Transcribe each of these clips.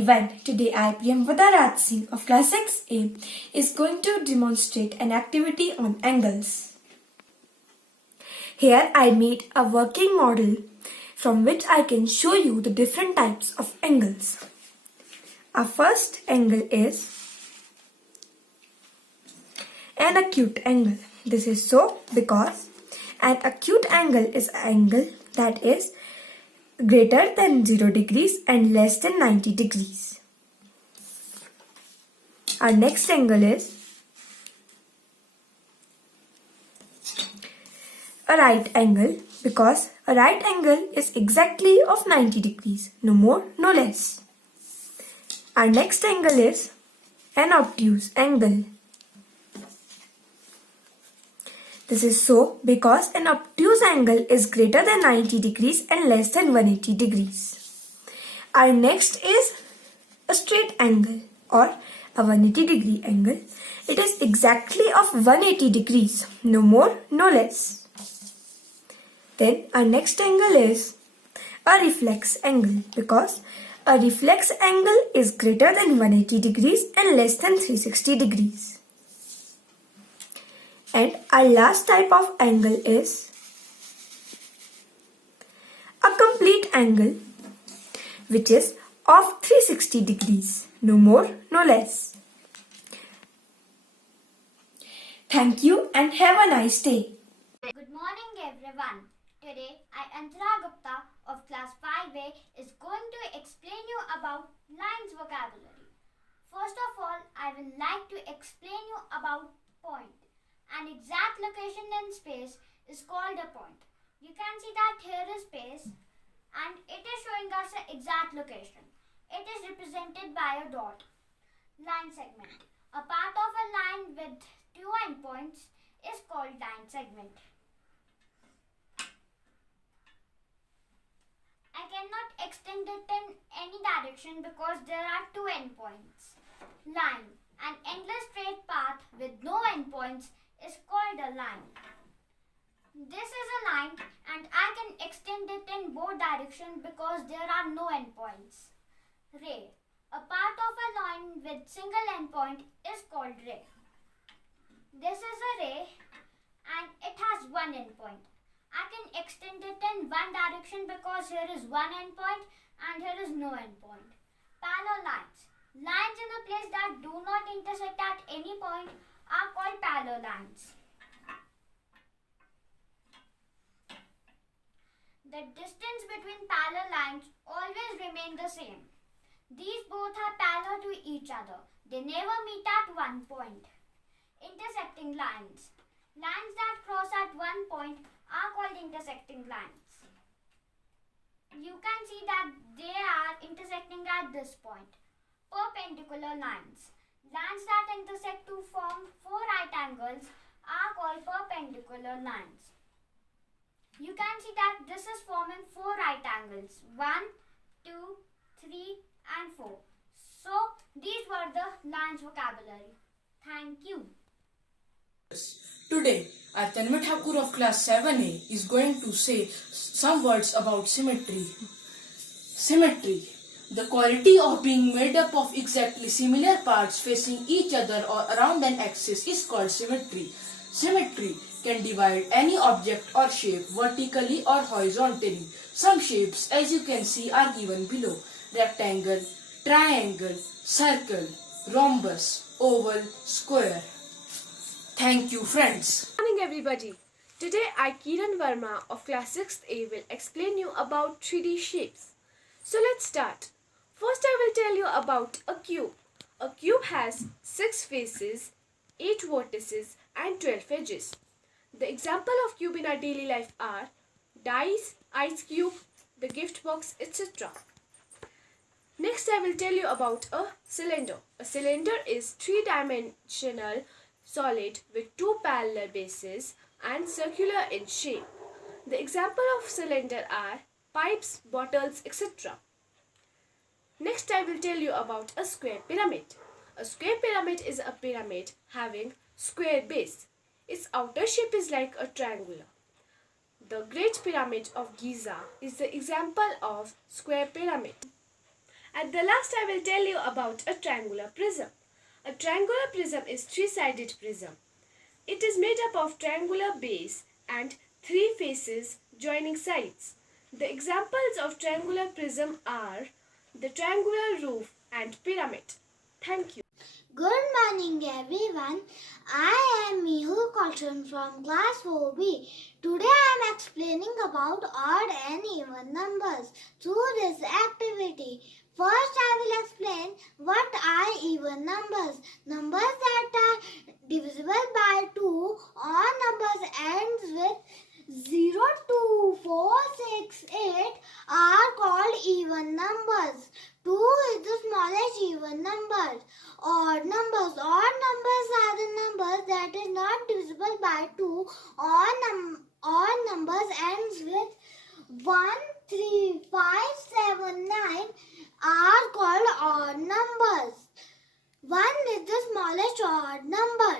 everyone. Today I, Priyamvada Raj Singh of class 6A is going to demonstrate an activity on angles. Here I made a working model from which I can show you the different types of angles. Our first angle is an acute angle. This is so because an acute angle is an angle that is greater than 0 degrees and less than 90 degrees. Our next angle is a right angle because a right angle is exactly of 90 degrees, no more, no less. Our next angle is an obtuse angle. This is so because an obtuse angle is greater than 90 degrees and less than 180 degrees. Our next is a straight angle or a 180 degree angle. It is exactly of 180 degrees, no more, no less. Then our next angle is a reflex angle because a reflex angle is greater than 180 degrees and less than 360 degrees. And our last type of angle is a complete angle which is of 360 degrees, no more, no less. Thank you and have a nice day. Good morning everyone. Today I, Antara Gupta of class 5A is going to explain you about lines vocabulary. First of all, I will like to explain you about point. An exact location in space is called a point. You can see that here is space and it is showing us an exact location. It is represented by a dot. Line segment. A part of a line with two endpoints is called line segment. I cannot extend it in any direction because there are two endpoints. Line. An endless straight path with no endpoints is called a line. This is a line and I can extend it in both directions because there are no endpoints. Ray. A part of a line with single endpoint is called ray. This is a ray and it has one endpoint. I can extend it in one direction because here is one endpoint and here is no endpoint. Parallel lines. Lines in a place that do not intersect at any point are called parallel lines. The distance between parallel lines always remain the same. These both are parallel to each other. They never meet at one point. Intersecting lines. Lines that cross at one point are called intersecting lines. You can see that they are intersecting at this point. Perpendicular lines. Lines that intersect to form four right angles are called perpendicular lines. You can see that this is forming four right angles. 1, 2, 3 and 4. So these were the lines vocabulary. Thank you. Today, our Tanmay Thakur of class 7A is going to say some words about symmetry. Symmetry. The quality of being made up of exactly similar parts facing each other or around an axis is called symmetry. Symmetry can divide any object or shape vertically or horizontally. Some shapes, as you can see, are given below: rectangle, triangle, circle, rhombus, oval, square. Thank you, friends. Good morning everybody. Today I, Kiran Verma of class 6A will explain you about 3D shapes. So let's start. First I will tell you about a cube. A cube has 6 faces, 8 vertices and 12 edges. The example of cube in our daily life are dice, ice cube, the gift box, etc. Next I will tell you about a cylinder. A cylinder is 3-dimensional solid with 2 parallel bases and circular in shape. The example of cylinder are pipes, bottles, etc. Next I will tell you about a square pyramid. A square pyramid is a pyramid having square base. Its outer shape is like a triangular. The Great Pyramid of Giza is the example of square pyramid. At the last, I will tell you about a triangular prism. A triangular prism is three-sided prism. It is made up of triangular base and three faces joining sides. The examples of triangular prism are the triangular roof and pyramid. Thank you. Good morning everyone. I am Mihul Kaushan from class 4B. Today I am explaining about odd and even numbers through this activity. First I will explain what are even numbers. Numbers that are divisible by 2 or numbers ends with 0, 2, 4, 6, 8 are called even numbers. 2 is the smallest even number. Odd numbers are the numbers that is not divisible by 2 or numbers ends with 1, 3, 5, 7, 9 are called odd numbers. 1 is the smallest odd number.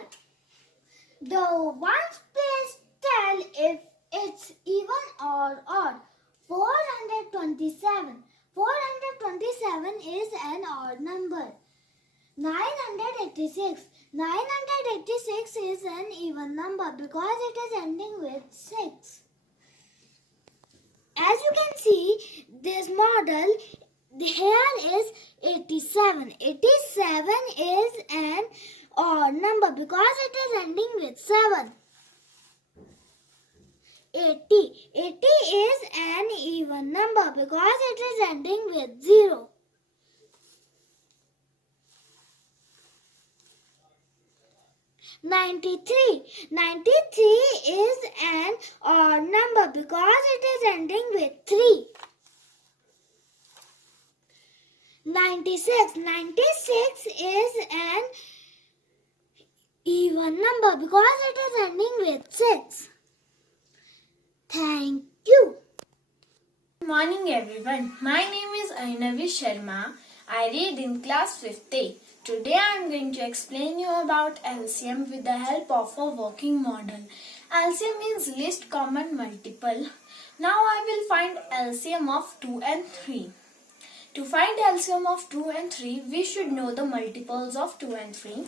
The ones place tell if it's even or odd. 427. 427 is an odd number. 986. 986 is an even number because it is ending with 6. As you can see, this model here is 87. 87 is an odd number because it is ending with 7. 80. 80 is an even number because it is ending with 0. 93. 93 is an odd number because it is ending with 3. 96. 96 is an even number because it is ending with 6. Thank you. Good morning everyone. My name is Ainavi Sharma. I read in class 5th A. Today I am going to explain you about LCM with the help of a working model. LCM means least common multiple. Now I will find LCM of 2 and 3. To find LCM of 2 and 3, we should know the multiples of 2 and 3.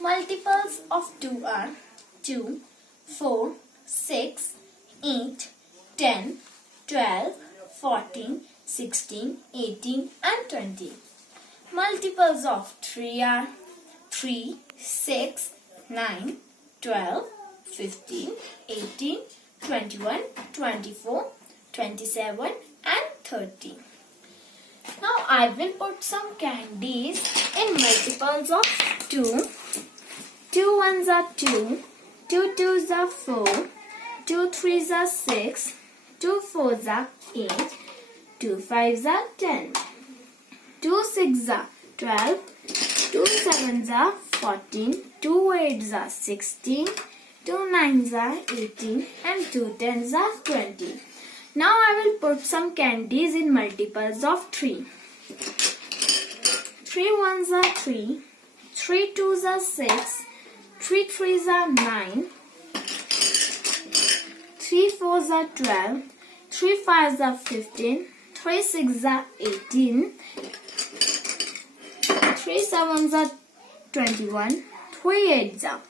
Multiples of 2 are 2, 4, 6, 8, 10, 12, 14, 16, 18 and 20. Multiples of 3 are 3, 6, 9, 12, 15, 18, 21, 24, 27 and 30. Now I will put some candies in multiples of 2. 2 ones are 2, 2 twos are 4, 2 threes are 6, 2 fours are 8, 2 fives are 10, 2 sixes are 12, 2 sevens are 14, 2 eights are 16, 2 nines are 18 and 2 tens are 20. Now I will put some candies in multiples of 3. 3 ones are 3, 3 twos are 6, 3 threes are 9, 3 fours are 12, 3 fives are 15, 3 sixes are 18, 3 sevens are 21, 3 eights are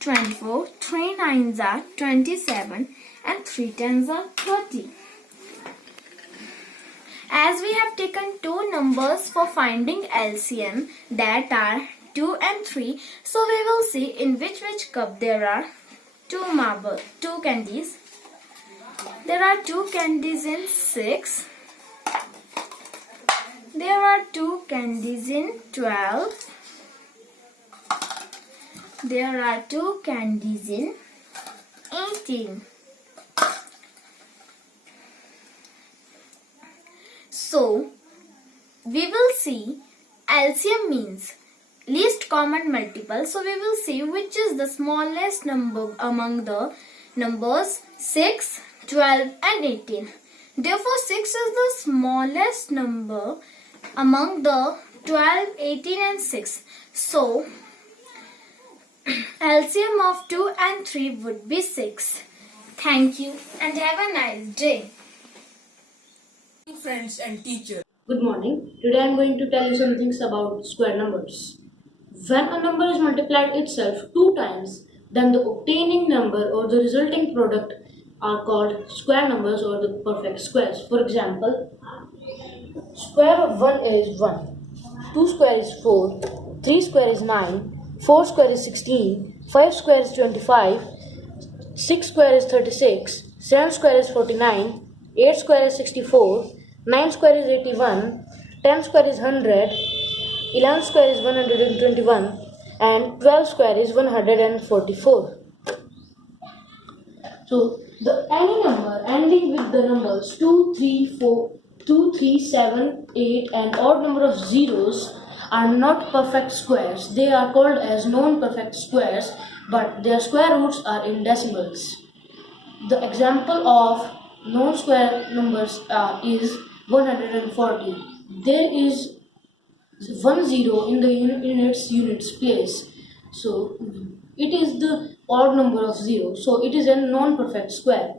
24, 3 nines are 27 and 3 tens are 30. As we have taken two numbers for finding LCM, that are 2 and 3, so we will see in which cup there are two candies. There are 2 candies in 6. There are 2 candies in 12. There are 2 candies in 18. So, we will see LCM means least common multiple. So, we will see which is the smallest number among the numbers 6, 12 and 18. Therefore, 6 is the smallest number among the 12, 18 and 6. So, LCM of 2 and 3 would be 6. Thank you and have a nice day. Friends and teachers. Good morning. Today I am going to tell you some things about square numbers. When a number is multiplied itself two times, then the obtaining number or the resulting product are called square numbers or the perfect squares. For example, square of 1 is 1, 2 square is 4, 3 square is 9, 4 square is 16, 5 square is 25, 6 square is 36, 7 square is 49, 8 square is 64, 9 square is 81, 10 square is 100, 11 square is 121, and 12 square is 144. So, any number ending with the numbers 2, 3, 4, 2, 3, 7, 8 and odd number of zeros are not perfect squares. They are called as non-perfect squares, but their square roots are in decimals. The example of non-square numbers is 140. There is 1 zero in the units place. So it is the odd number of 0. So it is a non-perfect square.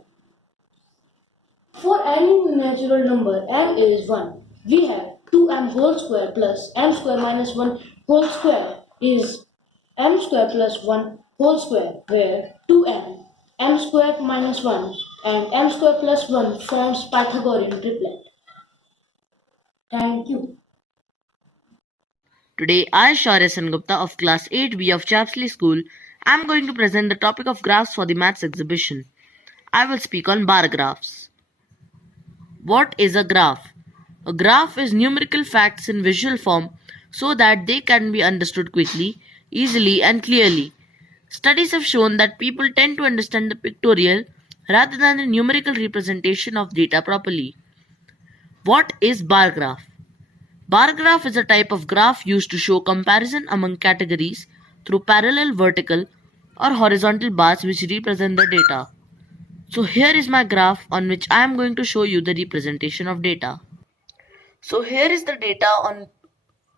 For any natural number m is 1, we have 2m whole square plus m square minus 1 whole square is m square plus 1 whole square, where 2m, m square minus 1 and m square plus 1 forms Pythagorean triplet. Thank you. Today, I, Shaurya Sengupta of Class 8B of Chapsley School, am going to present the topic of graphs for the maths exhibition. I will speak on bar graphs. What is a graph? A graph is numerical facts in visual form so that they can be understood quickly, easily, and clearly. Studies have shown that people tend to understand the pictorial rather than the numerical representation of data properly. What is bar graph? Bar graph is a type of graph used to show comparison among categories through parallel vertical or horizontal bars which represent the data. So here is my graph on which I am going to show you the representation of data. So here is the data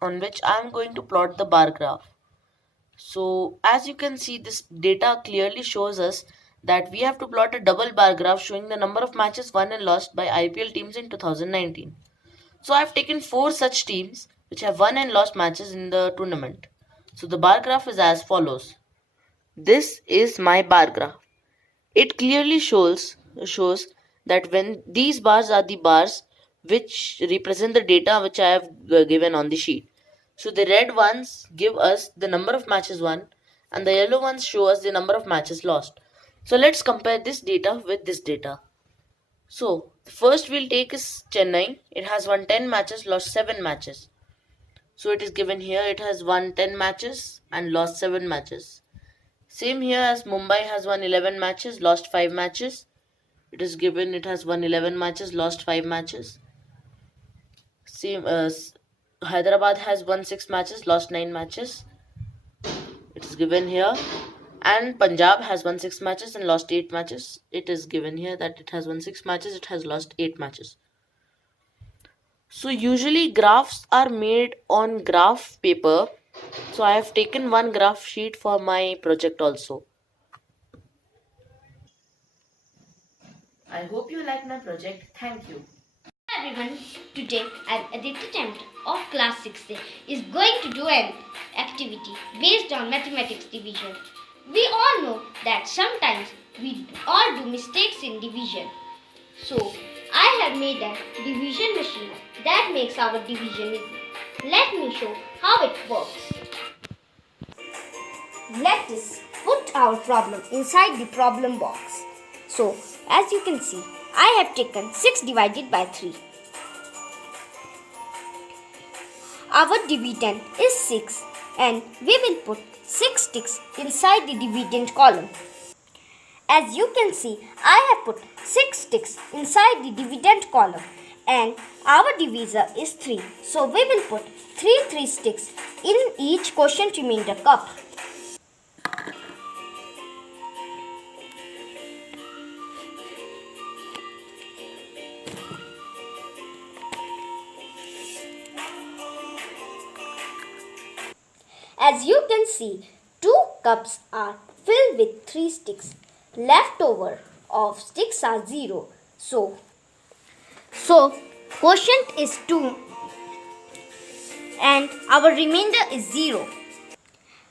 on which I am going to plot the bar graph. So as you can see, this data clearly shows us that we have to plot a double bar graph showing the number of matches won and lost by IPL teams in 2019. So I've taken 4 such teams which have won and lost matches in the tournament. So the bar graph is as follows. This is my bar graph. It clearly shows that when these bars are the bars which represent the data which I have given on the sheet. So the red ones give us the number of matches won and the yellow ones show us the number of matches lost. So let's compare this data with this data. So, the first we'll take is Chennai. It has won 10 matches, lost 7 matches. So, it is given here, it has won 10 matches and lost 7 matches. Same here as Mumbai has won 11 matches, lost 5 matches. It is given, it has won 11 matches, lost 5 matches. Same as Hyderabad has won 6 matches, lost 9 matches. It is given here. And Punjab has won 6 matches and lost 8 matches. It is given here that it has won 6 matches, it has lost 8 matches. So usually graphs are made on graph paper. So I have taken one graph sheet for my project also. I hope you like my project. Thank you. Hi everyone, today Aditya Temple of class 6A is going to do an activity based on mathematics division. We all know that sometimes we all do mistakes in division. So, I have made a division machine that makes our division easy. Let me show how it works. Let us put our problem inside the problem box. So, as you can see, I have taken 6 divided by 3. Our dividend is 6 and we will put 6 ticks inside the dividend column. As you can see, I have put 6 ticks inside the dividend column and our divisor is 3. So we will put 3 sticks in each quotient remainder cup. As you can see, 2 cups are filled with 3 sticks. Leftover of sticks are 0. So quotient is 2 and our remainder is 0.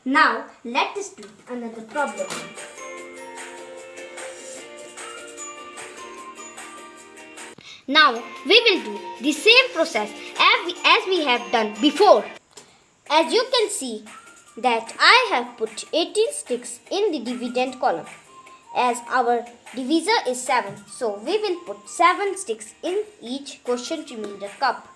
Now let us do another problem. Now we will do the same process as we have done before. As you can see that I have put 18 sticks in the dividend column. As our divisor is 7, so we will put 7 sticks in each quotient remainder cup.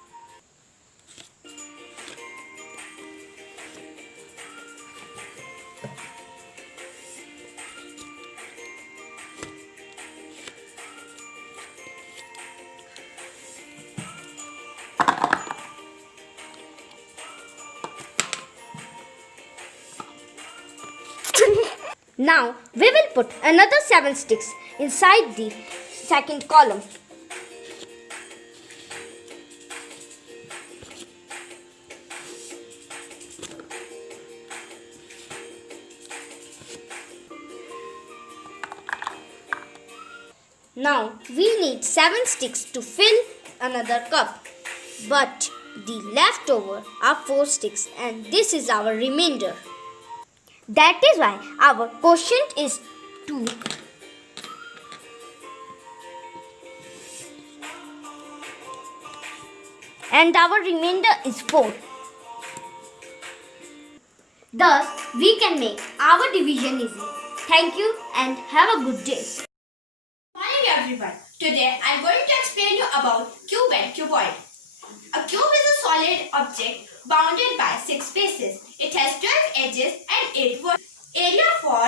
Now we will put another 7 sticks inside the second column. Now we need 7 sticks to fill another cup, but the leftover are 4 sticks and this is our remainder. That is why our quotient is 2 and our remainder is 4. Thus, we can make our division easy. Thank you and have a good day. Morning everyone. Today I am going to explain you about cube and cuboid. A cube is a solid object bounded by 6 faces. It has 12 edges and 8 vertices. Area for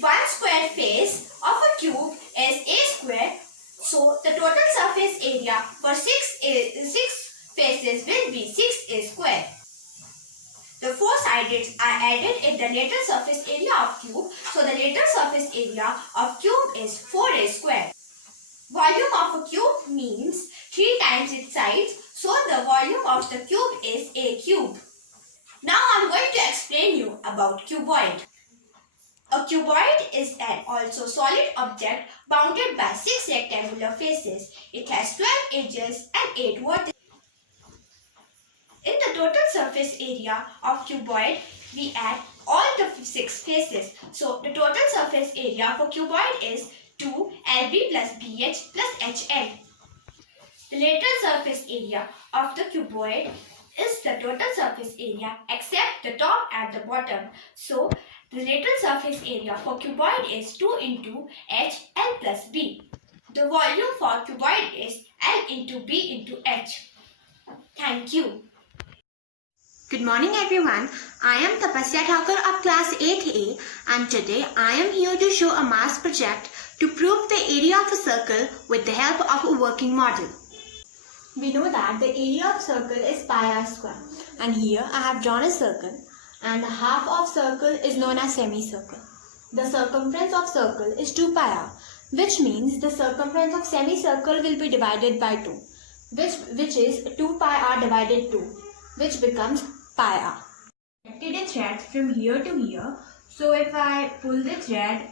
one square face of a cube is a square. So the total surface area for 6 faces will be 6a square. The 4 sides are added in the lateral surface area of cube. So the lateral surface area of cube is 4a square. Volume of a cube means 3 times its size. So the volume of the cube is a cube. Now I am going to explain you about cuboid. A cuboid is an also solid object bounded by 6 rectangular faces. It has 12 edges and 8 vertices. In the total surface area of cuboid, we add all the 6 faces. So the total surface area for cuboid is 2LB plus BH plus HL. The lateral surface area of the cuboid is the total surface area except the top and the bottom. So the lateral surface area for cuboid is 2 into HL plus B. The volume for cuboid is L into B into H. Thank you. Good morning everyone. I am Tapasya Thakur of class 8A and today I am here to show a math project to prove the area of a circle with the help of a working model. We know that the area of circle is pi r square and here I have drawn a circle and half of circle is known as semicircle. The circumference of circle is 2 pi r, which means the circumference of semicircle will be divided by 2 which is 2 pi r divided 2 which becomes pi r. I connected a thread from here to here, so if I pull the thread,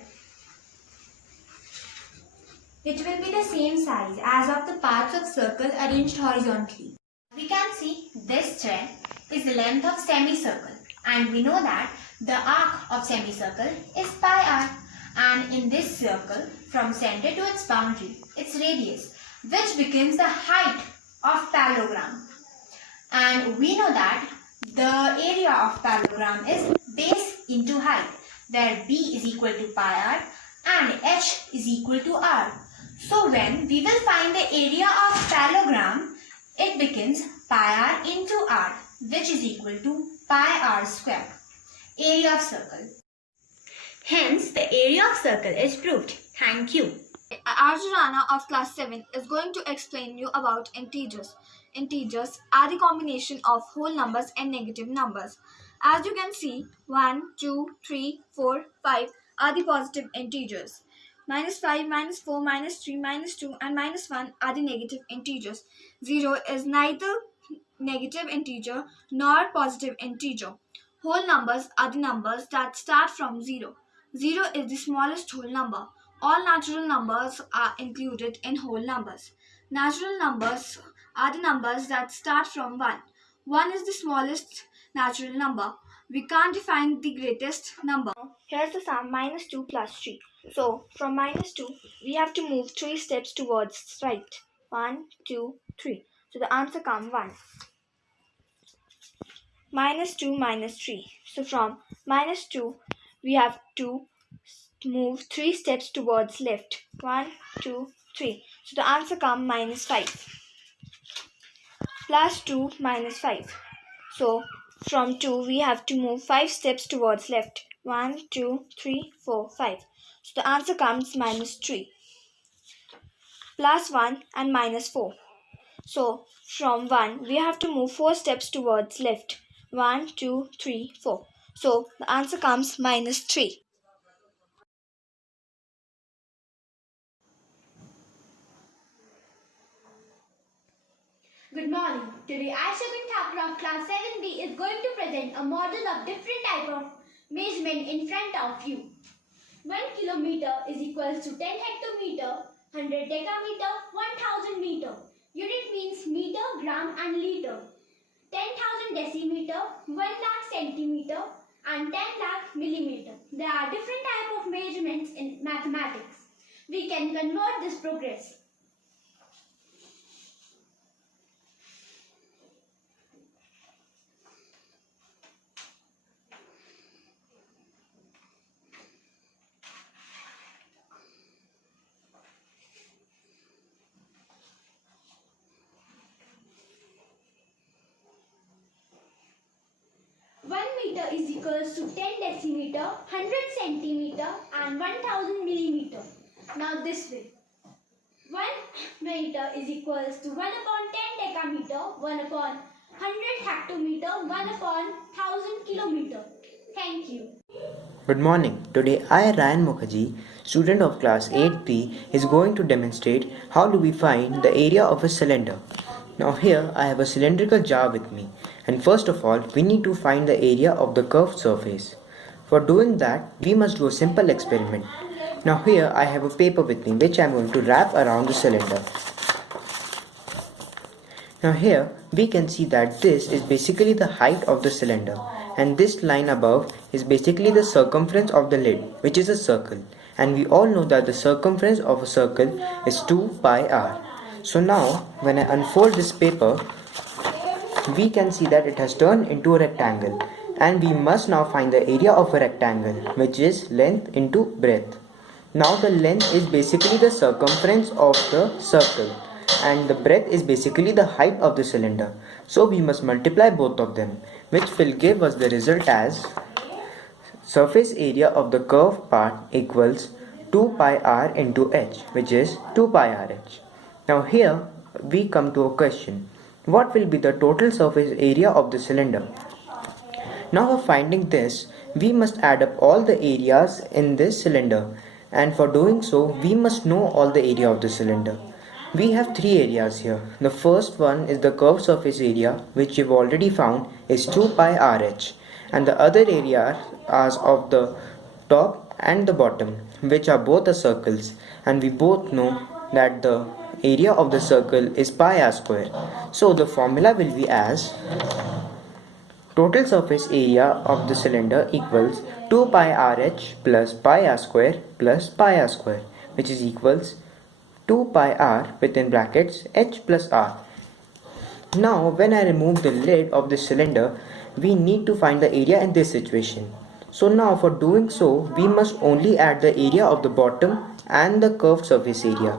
it will be the same size as of the parts of circle arranged horizontally. We can see this thread is the length of semicircle and we know that the arc of semicircle is pi r, and in this circle from center to its boundary its radius, which becomes the height of parallelogram. And we know that the area of parallelogram is base into height, where b is equal to pi r and h is equal to r. So when we will find the area of parallelogram, it becomes pi r into r, which is equal to pi r square. Area of circle. Hence, the area of circle is proved. Thank you. Arjuna of class 7 is going to explain you about integers. Integers are the combination of whole numbers and negative numbers. As you can see, 1, 2, 3, 4, 5 are the positive integers. -5, -4, -3, -2 and -1 are the negative integers. 0 is neither negative integer nor positive integer. Whole numbers are the numbers that start from 0. 0 is the smallest whole number. All natural numbers are included in whole numbers. Natural numbers are the numbers that start from 1. 1 is the smallest natural number. We can't define the greatest number. Here's the sum -2 plus 3. So from -2, we have to move 3 steps towards right. 1, 2, 3. So the answer comes 1. -2 minus 3. So from -2, we have to move 3 steps towards left. 1, 2, 3. So the answer comes -5. Plus 2 minus 5. So from 2, we have to move 5 steps towards left. 1, 2, 3, 4, 5. So the answer comes -3. Plus 1 and -4. So from 1, we have to move 4 steps towards left. 1, 2, 3, 4. So the answer comes -3. Good morning. Today Aishabin Thakur of class 7B is going to present a model of different type of measurement in front of you. 1 kilometer is equals to 10 hectometer, 100 decameter, 1000 meter. Unit means meter, gram and liter. 10,000 decimeter, 1 lakh centimeter and 10 lakh millimeter. There are different type of measurements in mathematics. We can convert this progress. Meter is equals to 10 decimeter, 100 centimeter and 1000 millimeter. Now this way. 1 meter is equals to 1 upon 10 decameter, 1 upon 100 hectometer, 1 upon 1000 kilometer. Thank you. Good morning. Today I, Ryan Mukherjee, student of class 8B, is going to demonstrate how do we find the area of a cylinder. Now here I have a cylindrical jar with me, and first of all we need to find the area of the curved surface. For doing that we must do a simple experiment. Now here I have a paper with me which I am going to wrap around the cylinder. Now here we can see that this is basically the height of the cylinder, and this line above is basically the circumference of the lid, which is a circle, and we all know that the circumference of a circle is 2 pi r. So now when I unfold this paper, we can see that it has turned into a rectangle, and we must now find the area of a rectangle, which is length into breadth. Now the length is basically the circumference of the circle, and the breadth is basically the height of the cylinder. So we must multiply both of them, which will give us the result as surface area of the curved part equals 2 pi r into h, which is 2 pi rh. Now here we come to a question. What will be the total surface area of the cylinder? Now for finding this, we must add up all the areas in this cylinder, and for doing so we must know all the area of the cylinder. We have 3 areas here. The first one is the curved surface area, which we've already found is 2 pi rh, and the other areas of the top and the bottom, which are both the circles, and we both know that the area of the circle is pi r square. So the formula will be as total surface area of the cylinder equals 2 pi rh plus pi r square plus pi r square, which is equals 2 pi r within brackets h plus r. Now when I remove the lid of the cylinder, we need to find the area in this situation. So now for doing so, we must only add the area of the bottom and the curved surface area.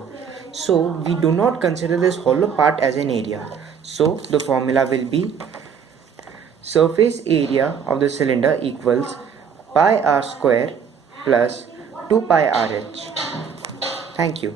So we do not consider this hollow part as an area. So the formula will be surface area of the cylinder equals pi r square plus 2 pi rh. Thank you.